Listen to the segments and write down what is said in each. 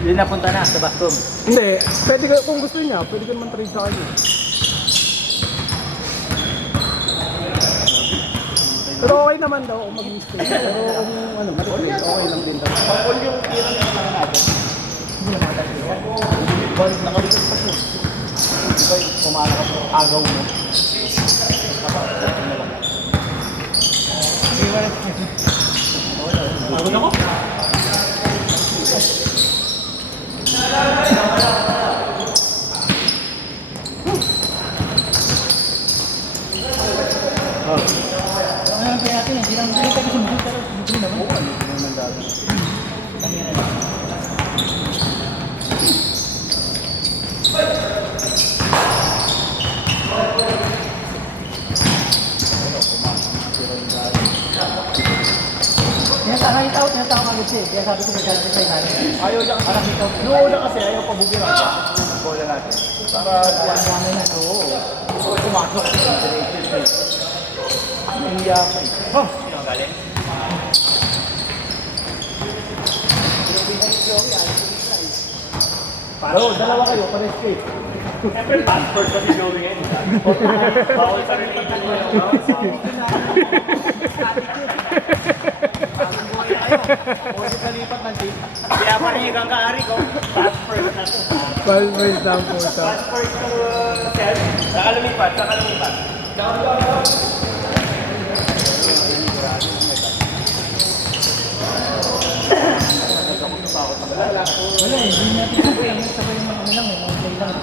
Yun napunta na sa Bascom. Hindi, pwede ka, kung gusto niya, pwede ka naman trade sa kanya. Pero okay naman daw kung mag-mistake. Pero kung ano, mag-trade, okay lang din daw. All yung tira na lang natin. Hindi naman natin. Ball, nakalimutan pa siya. Di ba yung pumala ka sa agaw mo? Pagod ako? Ano lang kaya natin, hindi lang tayo sumunod pero hindi naman. Oo, hindi naman dati. Tinatawag agad siya eh. Kaya sabi ko nagkalat siya natin. Ayaw niya kasi. Noon na kasi ayaw pabugin ako. Bola natin. Para buwan-buwan na oo. Gusto ko pumasok. Nahiya pa eh. Oh! Sino ang galing? Paro, dalawa kayo. Pares kayo. Siyempre, passport kasi Joey ngayon. Bawal sa rin ito mo. Pwede kalipat ng team. Kaya pa rin yung kaari ko. Pass first na ito. Pass first lang po ito. Pass first to self. Saka lumipat. Wala eh, hindi natin sabay yung mga lang eh, mga play lang.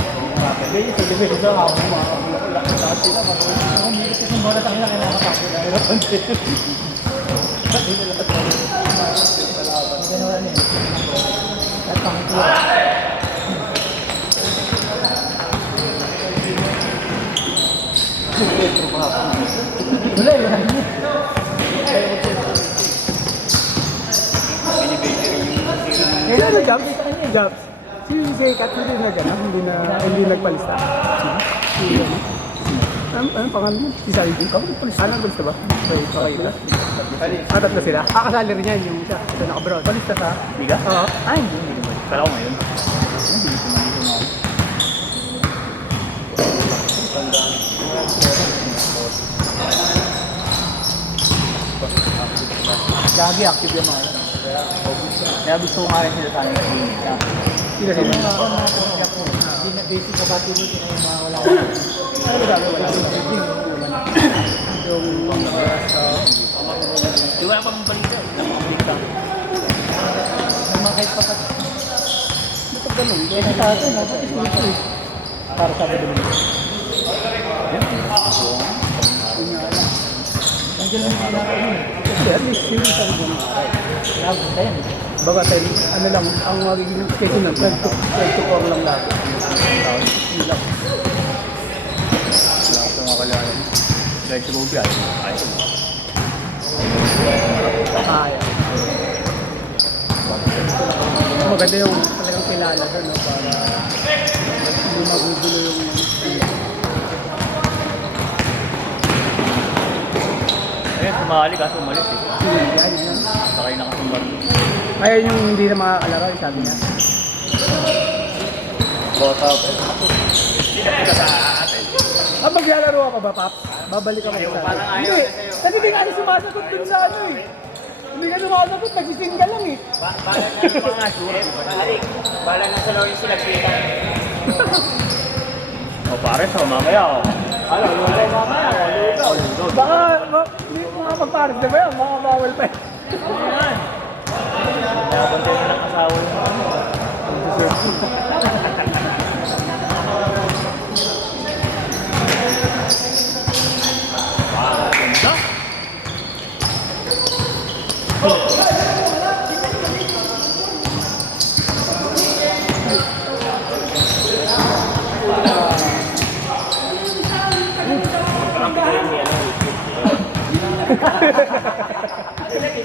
Ganyan sa gabi, isa ako mga kapulak sila, ako milit kasi yung bola sa kanila kaya nakakapagod na hirapan sila. Gano'n eh. At pangkula. Wala eh, wala eh. Kaya ano, Jobs? Jobs? Si Kat, hindi nagpalista. Anong pangalan mo? Si Sardi? Ano nagpalista ba? Okay ito. Tatlo sila. Kasali rin yan yung isa. Ito naka-abroad. Palista sa? Liga? Oo. Ay, hindi naman. Kala ko ngayon. Gagi, active yung mga. Kaya gusto ko nga rin sila sa amin. Sila sila. Hindi na basic na ba tuloy na yung mga wala ko. Ano ba? Wala. Yung Di wala pang balita. Balita. Kahit pa ito ganun. Kaya sa atin, dapat ito eh. Para sa doon. Nandiyan lang yung kailangan yun. Kasi at least yung isang ganun. Labo tayo. Baga tayo, ano lang, ang magiging schedule ng 12 to 4 lang lagi. Hindi lang. Wala ko mga kailangan. Dahil sa Bobby ay. Kaya. Maganda yung talagang kilala doon, no? Para hindi magugulo yung Ayun, sumali kaso umalis eh. yan. Sakay na kasumbar. Kaya yung hindi na makakalaro, sabi niya. Bota pa. Hindi na kita sa atin. Maglalaro ka ba, Paps? Babalik ka ba sa parang ayaw Hindi. na sa'yo. Kasi hindi ka sumasagot dun sa ano eh. Hindi ka sumasagot, nagsising ka lang eh. Balang na pa nga, sure. Balang na sa lawin sila kita. O pare, so mamaya o. Ano, lulo mamaya o. Lulo. Baka, mga magpares na ba yan? Mga bawal pa eh. Ano yan? Nabantay mo ng asawa yung ano.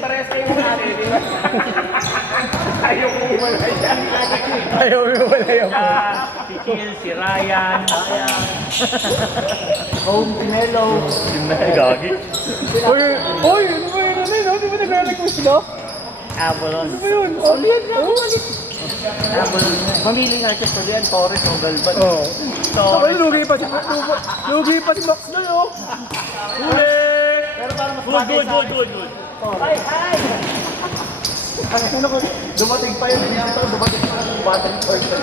Parehas kayo mga ate, di ba? Ayaw ko wala yan. Ayaw mo wala yun. Si Chill, si Ryan, Home, si Melo. Yung nagagi. Uy, ano ba yun? Ano ba nag-request ka? Avalon. Ano ba yun? Oh, yan na, umalit. Mamili nga siya sa diyan, Torres o Galvan. Oo. Saka lugi pa si Max na yun. Huli! Pero parang mas bagay sa akin. Good. Hi! Ano ko, dumating pa yun niya, pero dumating pa yung battery person.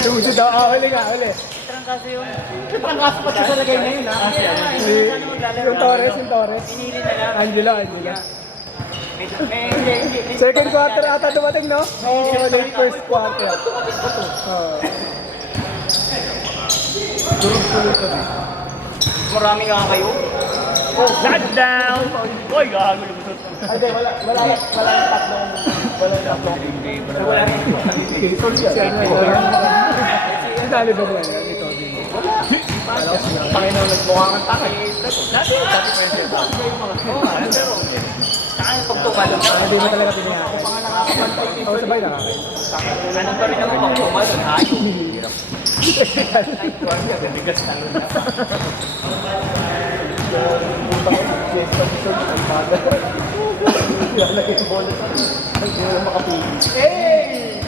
Sumunod daw. Huli nga, huli. Trangkaso yun. Trangkaso pa siya sa lagay ngayon, ha? Yung Torres. Pinili na lang. Angelo. Second quarter ata dumating, no? Oo, late first quarter. Oo. Durog-durog kami. Marami nga kayo. Oh, touchdown! Uy, gago yung shoot. Ay, di, wala yung tatlong. Wala rin. Kitol siya. Si Taliban yan. Ito din. Panginoon, nagmukha kang takay. Dati pwede pa. Oo nga, pero saka yung pagtumal. Hindi mo talaga pinaya. Oo, sabay na. Ano pa rin naman pagtumal? Ayaw. Bigas na nun. Hey!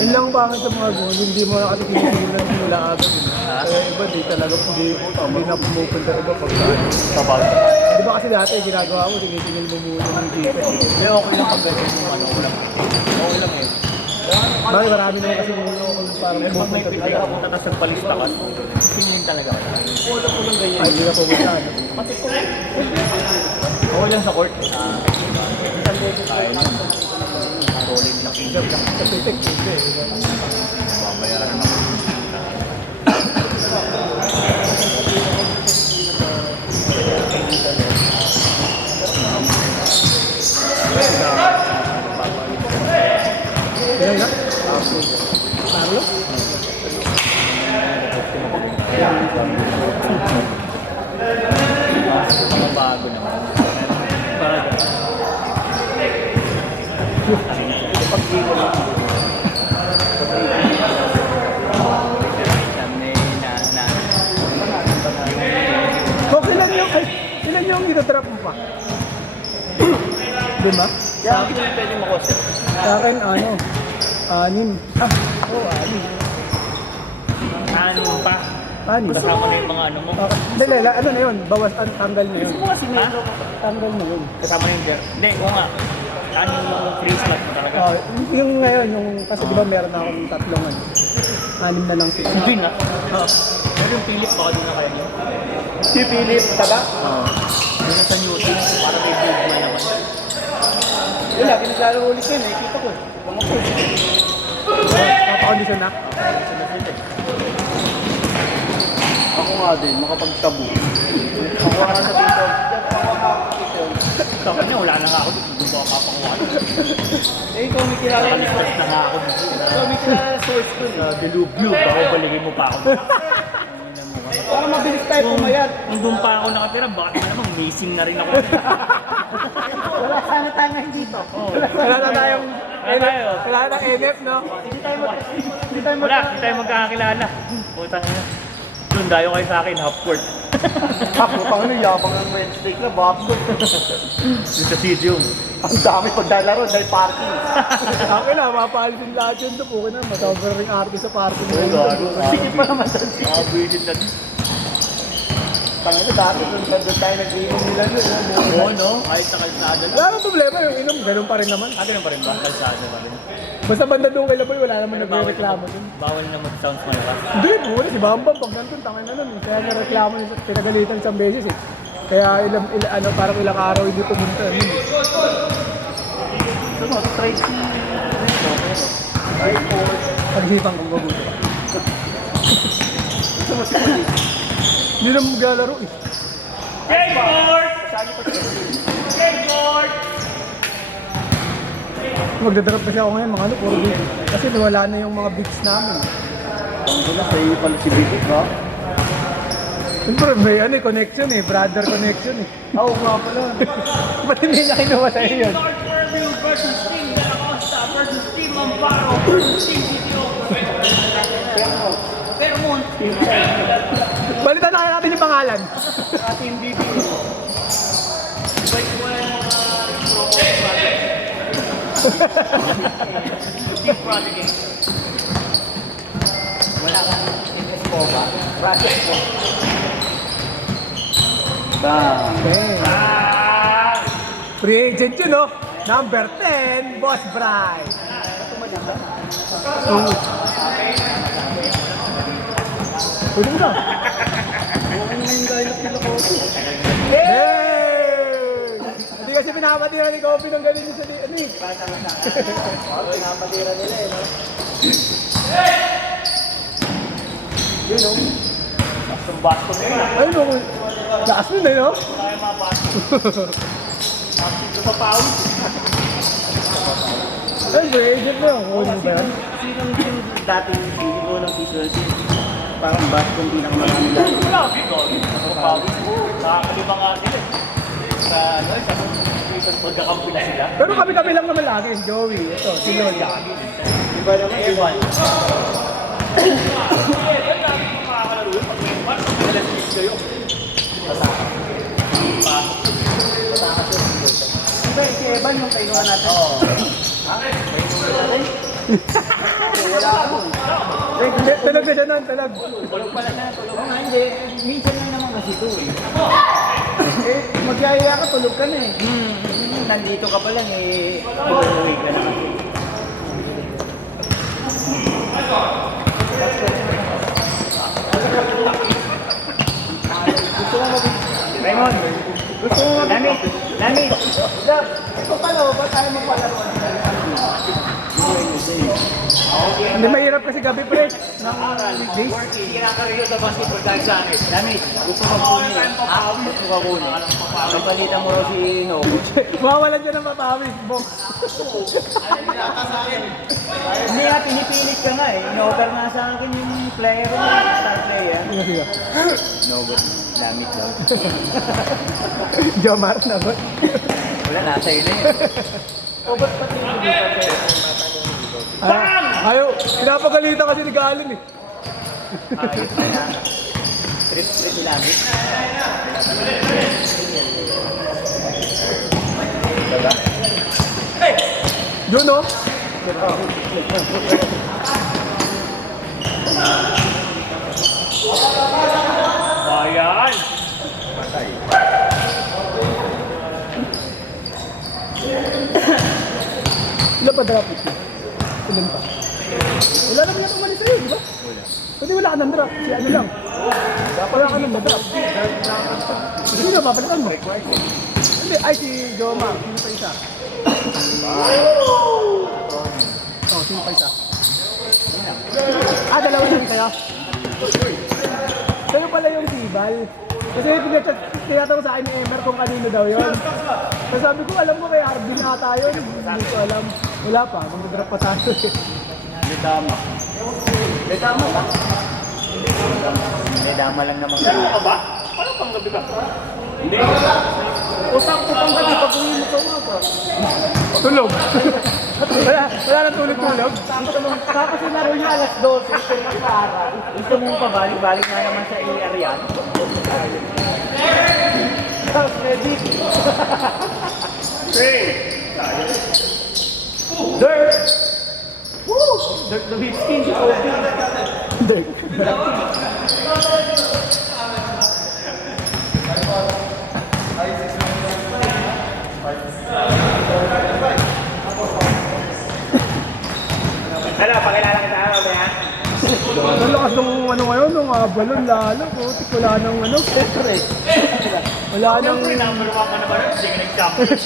Yun lang pangit sa mga goal, hindi mo na kasi kinitigilan nila agad. Kaya iba di talaga hindi na pumupunta iba pag Kapag. Di ba kasi dati ginagawa mo, tinitingil mo muna ng GPS. Hindi, okay lang pag ganyan yung ano, ulam. Okay lang eh. Bakit marami naman kasi muna parang Pag may pupunta pili dito. ka punta tapos nagpalista ka, tingin talaga. Ay, hindi na pumunta. ano. Okay lang sa court. Kaya lang. Solid na king. Sa titik, hindi. Babayaran naman. Kaya nga? Carlo? Mga bago naman. Pag di ko lang. Oh, ilan yung ginatrap mo pa? Di ba? Sa akin yung pwede mo ko, sir. Sa akin, ano? 6. Oo, 6. Ano pa? 6. Kasama na yung mga ano mo. Dali, ano na yun? Bawas, tanggal na yun. Kasi medyo Tanggal na yun. kasama yung girl. Hindi, oo nga. Ano yung free slot mo talaga? Oh, yung ngayon, kasi di ba meron akong 3 ano? 6 na lang sila. Hindi na. Pero yung Philip, baka doon na kaya niyo. Si Philip, taga? Oo. Doon na sa Newton, para may build na naman. Wala, kinaglaro ulit yun eh. Kita ko. Mga po. Napakondisyon na. Ako nga din, makapagtabu. Ako nga sa dito. Tapos niya, wala na nga ako dito. Doon ko kapakuha. Eh, ikaw may kilala na. Palipas na nga ako dito. Ikaw may kilala na source dun. Dilubyo, baka baligin mo pa ako. Para mabilis tayo pumayat. Nung doon pa ako nakatira, baka naman missing na rin ako. Wala sana tayo ngayon dito. Wala na tayong Wala tayo. wala na NF, no? Hindi tayo Wala, hindi tayo magkakakilala. Putang ina. Doon, dayo kayo sa akin, half court. Ako, pang ano, yabang ng Wednesday Club, bakit? Doon sa stadium. Ang dami pagdalaro dahil parking. Akin na, mapalisin lahat yun to. Pukin na, matawag rin arte sa party mo. Sige pa naman doon. Nakabuisit na. Tangin na dati doon tayo nag-inom nila doon. Oo, no? Kahit sa kalsada. Wala namang problema, yung inom, ganun pa rin naman. Ganun pa rin ba? Kalsada pa rin. Basta banda doon kay Laboy, wala naman nagre-reklamo dun. Bawal na mag-sounds malakas. Hindi, muna si Bambam, pag nandun, tangin na nun. Kaya nareklamo niya, pinagalitan isang beses eh. Kaya parang ilang araw hindi pumunta. So, try si... Paghipang kong mabuti. Gusto mo si Police? Hindi na maglalaro eh. Skateboard! Sali ko si Skateboard! Magdadrop kasi ako ngayon, mga ano, puro big. Kasi wala na yung mga bigs namin. Wala, sa'yo pala si Bigit, ha? Siyempre, may ano eh, connection eh, brother connection eh. Oo nga pala. Ba't hindi na kinuha sa'yo yun? North Fairview versus Team Dela Costa versus Team Balitan na kaya natin yung pangalan. Team BBO. Team Project. Wala kang po ba? Project po. Free agent yun, no? Number 10, Boss Bry. Pwede mo na. Hey! Hindi kasi pinapatira ni Kobe ng galing sa ano eh. Pinapatira nila eh, no? Yun, no? Bastong-bastong na yun. Ayun, no? Lakas nun eh, no? Wala kayong mga bastong. Ito pa pao. Ay, free agent mo yun. Kunin mo ba yan? Sino yung dating CEO ng T12? Parang bastong pinakamarami dati. Wala, big on. Pao. Nakakalima nga sila eh. Sa ano, sa magkakampi na sila. Pero kami-kami lang naman lagi, Joey. Ito, si Lola. Iba naman, Ewan. Iba si Evan yung kainuha natin. Oo. Ha? Kainuha natin? Wala ako. Talag na siya nun, talag. Tulog pala siya, tulog. Oo nga, hindi. Minsan lang naman kasi ito eh. Magyaya ka, tulog ka na eh. Nandito ka pa lang eh. Tulog ka na. Raymond, gusto mo Lamig, lamig. Ito pala, ba tayo magpalaro? Hindi mahirap kasi gabi, pre. Nang weekdays. Tira ka rin sa basketball dahil sa akin. Lamig, gusto mo kunin. Gusto mo kunin. Kapalitan mo si Nogo. Mawawalan dyan ng mapawis, box. Hindi nga, pinipilit ka nga eh. In-offer nga sa akin yung player mo, star player. Sige, sige. Nogo, lamig daw. Jomar na ba? Wala, nasa iyo na yun. O ba't pati mo dito Ayaw, pinapagalitan kasi ni Galen eh. ayos na yan. Trip lamig. Yun, no? Bayan! Ilan pa drop ito? Ilan pa? Wala naman yung umalis sa'yo, di ba? Wala. Pwede wala ka ng drop. Si ano lang. Wala ka ng drop. Hindi na, papalitan mo. Hindi, ay si Joma. Sino pa isa? Oh, sino pa isa? Dalawa lang kayo. Sa'yo pala yung sibal. Kasi tinatanong sa akin ni Emer kung kanino daw yun. Tapos sabi ko, alam mo kay Arvin ata yun. Hindi ko alam. Wala pa, mag-drop pa tayo. Ledama. Ledama ba? Ledama lang naman. Ledama ba? Paano pang gabi ba? Hindi. Usap ko pang gabi pag uwi mo ito mga. Tulog. wala nang tulog-tulog. Tapos yung laro niya alas 12. Gusto mong pabalik-balik na naman sa area. Tapos ready. Dirt! Woo! Dirt the Whipskin. Dirt. Ano, pakilala kita ano ba yan? Ang lakas ng ano ngayon, ng balon lalo. Putik, wala nang ano. Wala nang... Number 1 ka naman yun, hindi ka nag-champion.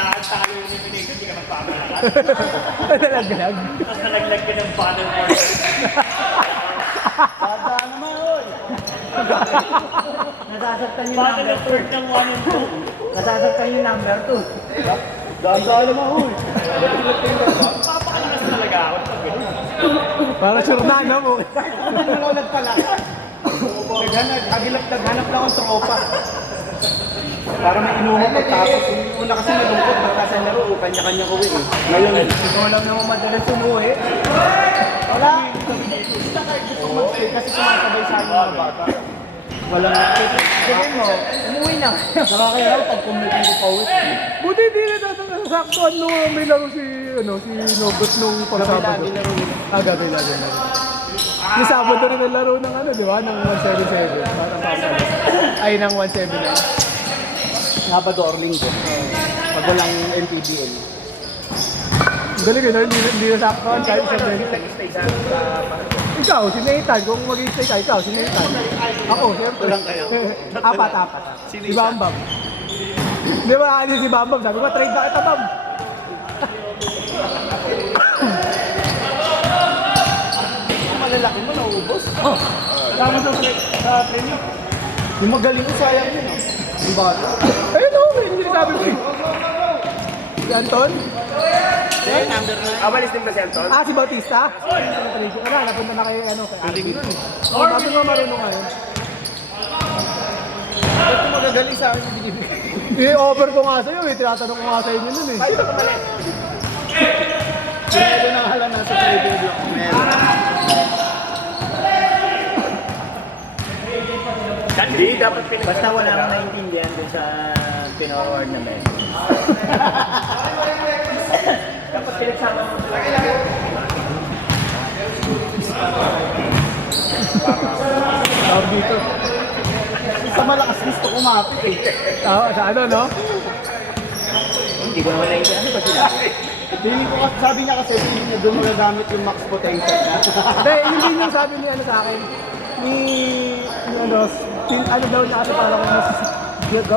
Lahat tayo yung elimination, hindi ka magpapalakas. Nalaglag. Tapos nalaglag ka ng battle board. Bata naman, oy! Nasasaktan yung number 2. ng 1 and 2. Nasasaktan yung number 2. Daan-daan naman, uy. Papakalakas talaga ako. Para sure na, no? Mo. Naghanap pala. Naghanap lang ang tropa. Para may inuman ko, tapos yung una kasi malungkot, magkasa laro, kanya-kanya uwi eh. Ngayon, ikaw lang naman madalas umuwi. Wala. Gusto ko mag-stay kasi sumasabay sa amin mga bata. Walang sabihin mo, umuwi na. Nakakaya pag kumulong ko pa uwi. Buti hindi na nasaktuan nung may laro si Nogot nung pag-Sabado. Gabi lagi na. Yung Sabado rin ang laro ng di ba? Ng 177. Ay, ng 179. Sabado or linggo. Pag walang NPBL. Galing yun, hindi nasaktuan kahit sa bench. Ikaw, si Nathan, kung mag-stay ka, ikaw, si Nathan. Ako, siyempre. Walang kayo. Apat. Si Bambam. Di ba, si Bambam, sabi ko, trade na kita, Bam. Malalaki mo, nauubos. Oh, Tama sa training. Yung magaling ko, sayang yun. Yung bata. ayun o, hindi sabi ko. Si Anton? Awalis din ba si Anton? Si Bautista? Wala, napunta na kayo, kay Arvin. Bago nga marunong ngayon. Ito magagaling sa akin yung binibigay. I-offer ko nga sa'yo, tinatanong ko nga sa'yo nun eh. Ay, ito ka mali. Meron ang halang nasa trading block. Meron. Hindi, dapat basta wala akong naintindihan dun sa pin-forward na message. Dapat pinagsama mo. Tawag dito. Sa malakas gusto kumapit eh. Sa ano, no? Hindi ko naman naintindihan. Ano ba sinabi? Hindi ko kasi, sabi niya kasi hindi niya doon magagamit yung max potential na. Hindi, yun din yung sabi ni sa akin. Ano daw na kasi parang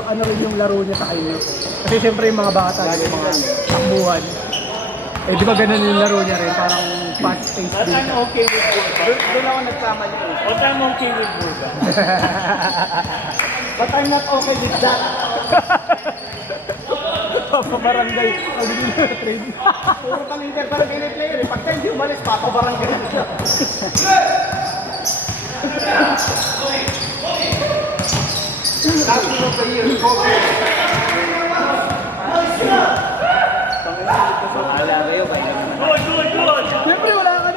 ano rin yung laro niya sa kanya. Kasi siyempre yung mga bata, yung mga takbuhan. Eh di ba ganun yung laro niya rin, parang fast-paced But din I'm siya. okay with Burga. Doon ako nagkama niya eh. But I'm okay with Burga. But I'm not okay with that. Papabarangay, ang hindi na trade. Puro kami interbarangay na player eh. Pagka hindi umalis, papabarangay na siya. Last of the year, COVID. Ala kayo, kayo naman. Siyempre wala na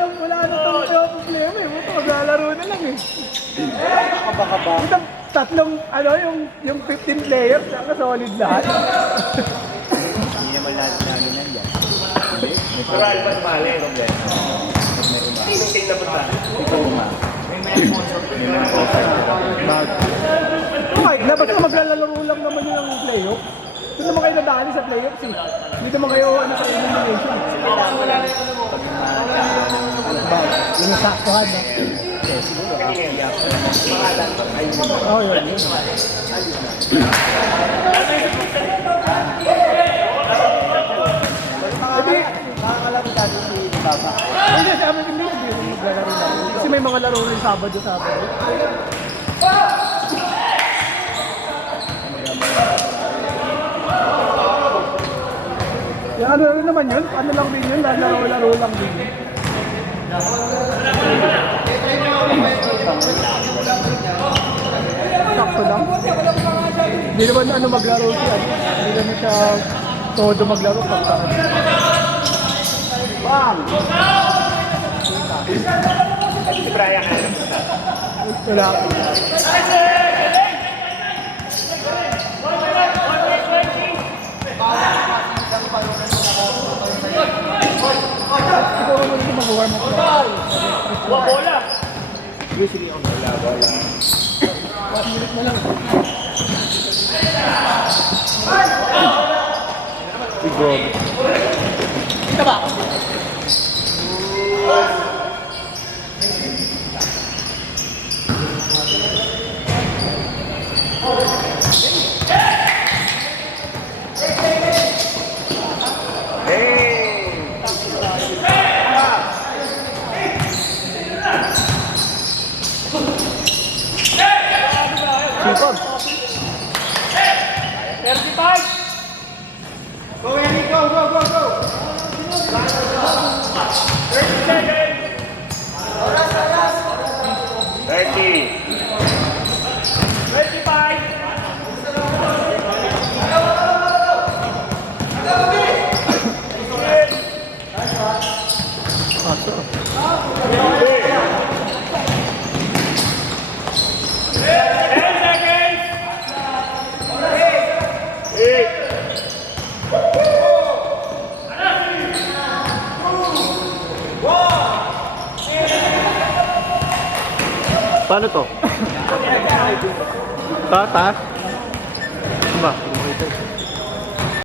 problema eh. Buto, maglalaro na lang eh. Baka ba? Itong tatlong, yung 15 players, saka solid lahat. Hindi naman lahat namin nandiyan. Pero Alban Mali, Sinong na ba? Ikaw ma. May mga sponsor. Okay, dapat na maglalaro lang naman yun ang playoff. Doon naman kayo nadali sa playoffs eh. Hindi naman kayo sa elimination. Yung nasaktuhan na. Oo, yun. Nakakalaro tayo si Baba. Hindi, sabi ko hindi maglalaro lang. Kasi may mga laro rin Sabado. Yung ano rin naman yun? Ano lang din yun? Laro lang din yun. Sakto lang. Hindi naman maglaro siya. Hindi naman siya todo maglaro pagka. Bang! Si Brian. Wala. Ikaw naman ito mag-warm up na. Bola! Usually on bola. 1 minute na lang. Si Grog. Kita ba? Sipag. 35! Go, Henry, go! 30 seconds! 30! 25! Paano to? Taas? Ba?